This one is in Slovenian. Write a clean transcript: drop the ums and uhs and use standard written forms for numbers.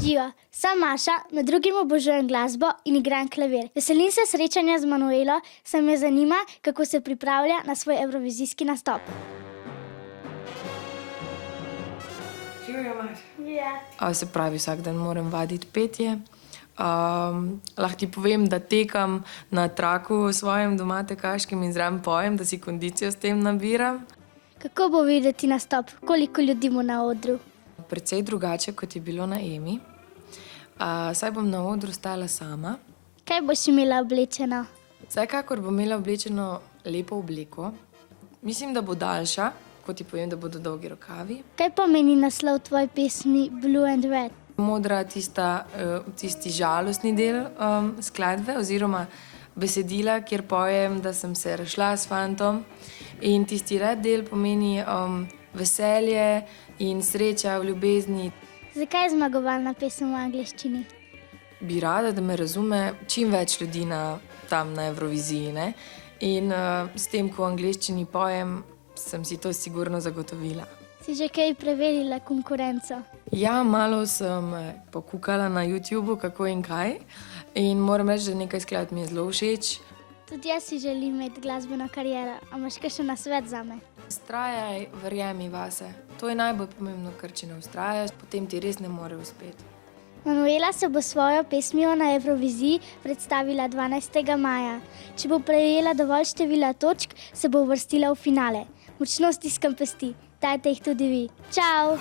Živijo, sem Maša, med drugim obožujem glasbo in igram klavir. Veselim se srečanja z Manuelo, saj me zanima, kako se pripravlja na svoj evrovizijski nastop. Živijo, Maš. Ja. Se pravi, vsak dan moram vaditi petje. Lahko ti povem, da tekam na traku svojem doma tekaškim in zraven pojem, da si kondicijo s tem nabiram. Kako bo videti nastop? Koliko ljudi bo na odru? Precej drugače, kot je bilo na Emi. Saj bom na odru stala sama. Kaj boš imela oblečeno? Vsekakor bom imela oblečeno lepo obleko. Mislim, da bo daljša, kot ti povem, da bodo dolgi rokavi. Kaj pomeni naslov tvoje pesmi Blue and Red? Modra, tisti žalostni del skladbe oziroma besedila, kjer pojem, da sem se razšla s fantom. In tisti red del pomeni veselje in sreča v ljubezni. Zakaj je zmagovalna pesem v angleščini? Bi rada, da me razume čim več ljudi tam na Evroviziji, ne? In s tem, ko v angleščini pojem, sem si to sigurno zagotovila. Si že kaj preverila konkurenco? Ja, malo sem pokukala na YouTubu, kako in kaj. In moram reči, da nekaj skladb mi je zelo všeč. Tudi jaz si želim imeti glasbeno kariero, a imaš kakšen nasvet zame? Vztrajaj, verjemi vase. To je najbolj pomembno, ker če ne vztrajaš, potem ti res ne more uspeti. Manuela se bo svojo pesmijo na Evroviziji predstavila 12. maja. Če bo prejela dovolj števila točk, se bo uvrstila v finale. Močno stiskam pesti, dajte jih tudi vi. Čau!